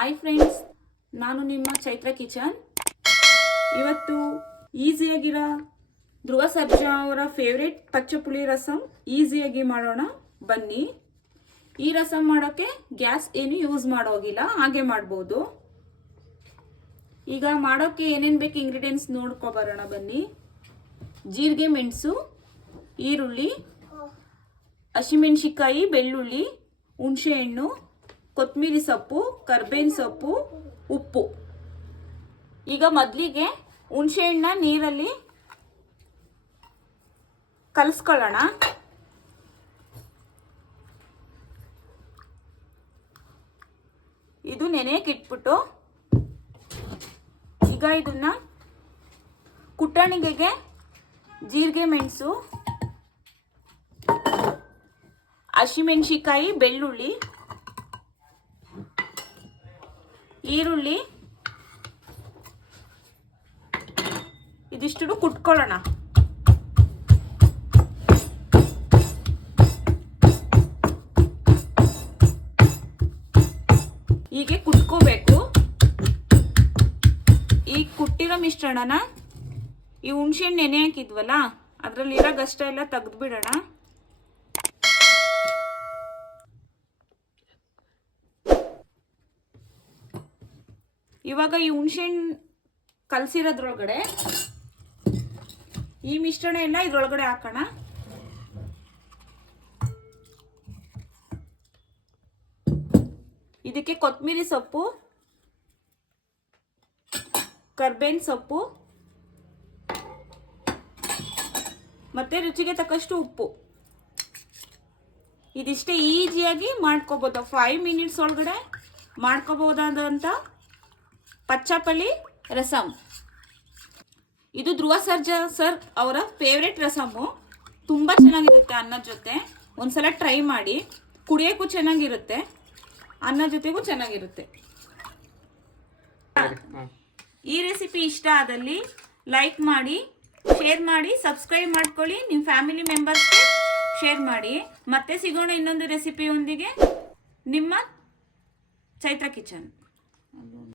Hi friends ನಾನು ನಿಮ್ಮ Chaitra kitchen. ಇವತ್ತು ಈಸಿಯಾಗಿರೋ ಧ್ರುವ ಸರ್ಜಾ ಅವರ ಫೇವ್ರೆಟ್ ಪಚ್ಚಪುಳಿ ರಸಂ ಈಸಿಯಾಗಿ ಮಾಡೋಣ. ಬನ್ನಿ. ಈ ರಸಂ ಮಾಡೋಕ್ಕೆ ಗ್ಯಾಸ್ ಏನು ಯೂಸ್ ಮಾಡೋಗಿಲ್ಲ, ಹಾಗೆ ಮಾಡ್ಬೋದು. ಈಗ ಮಾಡೋಕ್ಕೆ ಏನೇನು ಬೇಕು ಇಂಗ್ರೀಡಿಯೆಂಟ್ಸ್ ನೋಡ್ಕೊಬರೋಣ ಬನ್ನಿ. ಜೀರಿಗೆ, ಮೆಣಸು, ಈರುಳ್ಳಿ ಹಸಿಮೆಣಸಿಕಾಯಿ ಬೆಳ್ಳುಳ್ಳಿ, ಹುಣಸೆಹಣ್ಣು ಕೊತ್ತಂಬರಿ ಸೊಪ್ಪು, ಕರ್ಬೇವಿನ ಸೊಪ್ಪು, ಉಪ್ಪು. ಈಗ ಮೊದಲಿಗೆ ಹುಣಸೆಹಣ್ಣ ನೀರಲ್ಲಿ ಕಲಿಸ್ಕೊಳ್ಳೋಣ. ಇದು ನೆನೆಯಕ್ಕೆ ಇಟ್ಬಿಟ್ಟು ಈಗ ಇದನ್ನ ಕುಟ್ಟಣಿಗೆಗೆ ಜೀರಿಗೆ ಮೆಣಸು ಹಸಿಮೆಣಸಿಕಾಯಿ ಬೆಳ್ಳುಳ್ಳಿ ಈರುಳ್ಳಿ. ಇದಿಷ್ಟು ಕುಟ್ಕೊಳ್ಳೋಣ. ಹೀಗೆ ಕುಟ್ಕೋಬೇಕು. ಈ ಕುಟ್ಟಿರೋ ಮಿಶ್ರಣನ ಈ ಹುಣ್ಸೆಹಣ್ಣು ನೆನೆ ಹಾಕಿದ್ವಲ್ಲ, ಅದರಲ್ಲಿರೋ ಗಷ್ಟ ಎಲ್ಲ ತೆಗೆದ್ಬಿಡೋಣ. ಇವಾಗ ಈ ಹುಣ್ಸೆಹಣ್ಣು ಕಲಸಿರೋದ್ರೊಳಗಡೆ ಈ ಮಿಶ್ರಣ ಎಲ್ಲ ಇದ್ರೊಳಗಡೆ ಹಾಕೋಣ. ಇದಕ್ಕೆ ಕೊತ್ತಂಬರಿ ಸೊಪ್ಪು, ಕರ್ಬೇವಿನ ಸೊಪ್ಪು, ಮತ್ತೆ ರುಚಿಗೆ ತಕ್ಕಷ್ಟು ಉಪ್ಪು. ಇದಿಷ್ಟೇ ಈಸಿಯಾಗಿ ಮಾಡ್ಕೋಬೋದು. ಫೈವ್ ಮಿನಿಟ್ಸ್ ಒಳಗಡೆ ಮಾಡ್ಕೋಬಹುದಾದಂಥ ಪಚ್ಚಾಪಳ್ಳಿ ರಸಂ. ಇದು ಧ್ರುವ ಸರ್ಜಾ ಸರ್ ಅವರ ಫೇವ್ರೆಟ್ ರಸಮು. ತುಂಬ ಚೆನ್ನಾಗಿರುತ್ತೆ ಅನ್ನದ ಜೊತೆ. ಒಂದ್ಸಲ ಟ್ರೈ ಮಾಡಿ. ಕುಡಿಯೋಕ್ಕೂ ಚೆನ್ನಾಗಿರುತ್ತೆ. ಅನ್ನ ಜೊತೆಗೂ ಚೆನ್ನಾಗಿರುತ್ತೆ. ಈ ರೆಸಿಪಿ ಇಷ್ಟ ಆದಲ್ಲಿ ಲೈಕ್ ಮಾಡಿ ಶೇರ್ ಮಾಡಿ ಸಬ್ಸ್ಕ್ರೈಬ್ ಮಾಡ್ಕೊಳ್ಳಿ. ನಿಮ್ಮ ಫ್ಯಾಮಿಲಿ ಮೆಂಬರ್ಸ್ಗೆ ಶೇರ್ ಮಾಡಿ. ಮತ್ತೆ ಸಿಗೋಣ ಇನ್ನೊಂದು ರೆಸಿಪಿಯೊಂದಿಗೆ ನಿಮ್ಮ ಚೈತ್ರ ಕಿಚನ್.